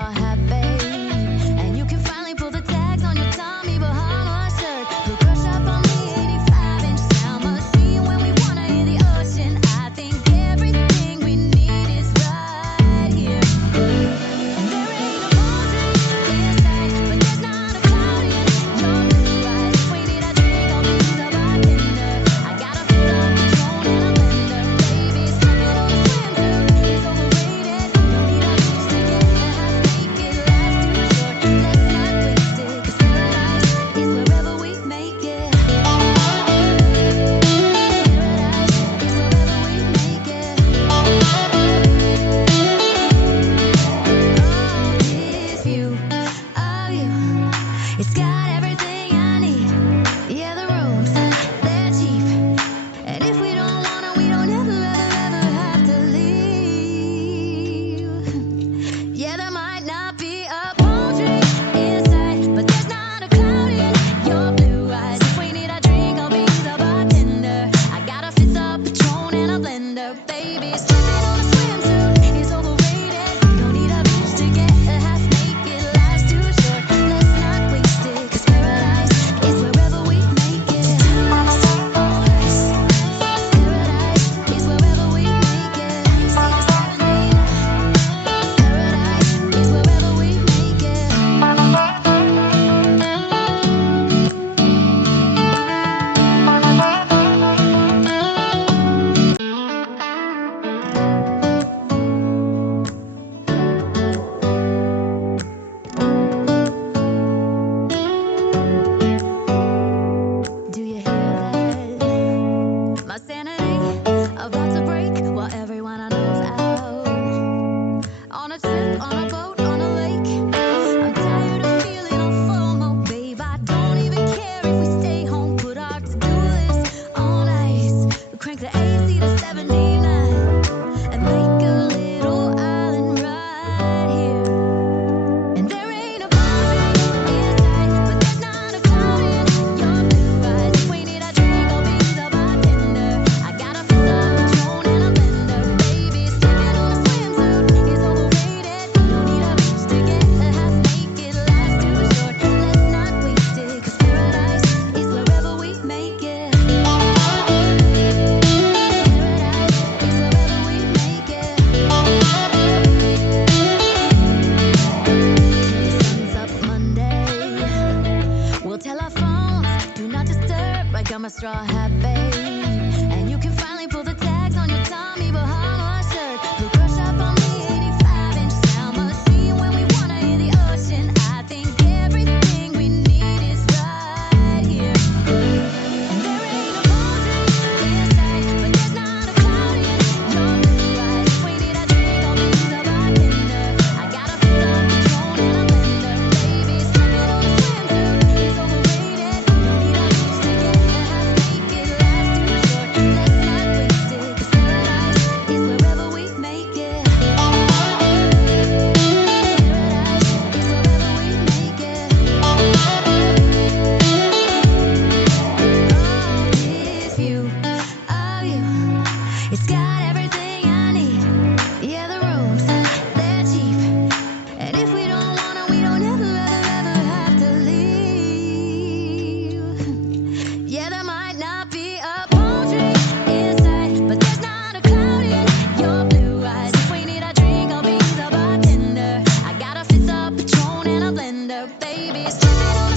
straw hat, babe. And you can finally pull the tags on your Tommy Bahama shirt. Blue crush up on the 85-inch sound machine when we wanna hear the ocean. I think everything we need is right here. And there ain't a palm tree in sight, but there's not a cloud in your blue eyes. If we need a drink, I'll be the bartender. I got a fifth of Patron and a blender, baby. Sipping on a swimsuit is overrated. Don't need a beach to get half naked. Life's too short, let's not waste it. 'Cause paradise is wherever we make it. Paradise is wherever we make it. Oh, this view of you, it's got everything I need. Yeah, the rooms, they're cheap. And if we don't wanna, we don't ever, ever, ever have to leave. Yeah, there might not be a palm tree in sight, but there's not a cloud in your blue eyes. If we need a drink, I'll be the bartender. I got a fifth of Patron and a blender, baby. Slipping on a swimsuit is overrated. Don't need a beach to get half naked. Life's too short, let's not waste it. 'Cause paradise is wherever we make it. Paradise is wherever we make it. Paradise is wherever we make it. Do you hear that? My sanity about to break while everyone I know's out. On a trip, on a boat, on a lake. I'm tired of feeling on FOMO, babe. I don't even care if we stay home. Put our to-do list on ice. We crank the AC to 79 and make a little island right here. And there ain't a palm tree in sight, but there's not a cloud in your blue eyes. If we need a drink, I'll be the bartender. I got a fifth of Patron and a blender, baby. Slipping on a swimsuit is overrated. Don't need a beach to get half naked. Life's too short, let's not waste it. 'Cause paradise is wherever we make it. Paradise is wherever we make it. The sun's up Monday. We'll tell our phones, do not disturb. I got my straw hat, babe. And you can finally pull the tags on your Tommy Bahama shirt. Blue crush up on the 85-inch sound machine when we wanna hear the ocean. I think everything we need is right here. And there ain't a palm tree in sight, but there's not a cloud in your blue eyes. If we need a drink, I'll be the bartender. I got a fifth of Patron and a blender, baby. Slipping on a swimsuit is overrated. Don't need a beach to get half naked. Life's too short, let's not waste it. 'Cause paradise is wherever we make it. Paradise is wherever we make it. Oh, this view of you, it's got everything I need. Yeah, the rooms, they're cheap. And if we don't wanna, we don't ever, ever, ever have to leave. Yeah, there might not be a palm tree in sight, but there's not a cloud in your blue eyes. If we need a drink, I'll be the bartender. I got a fifth of Patron and a blender, baby. Slipping on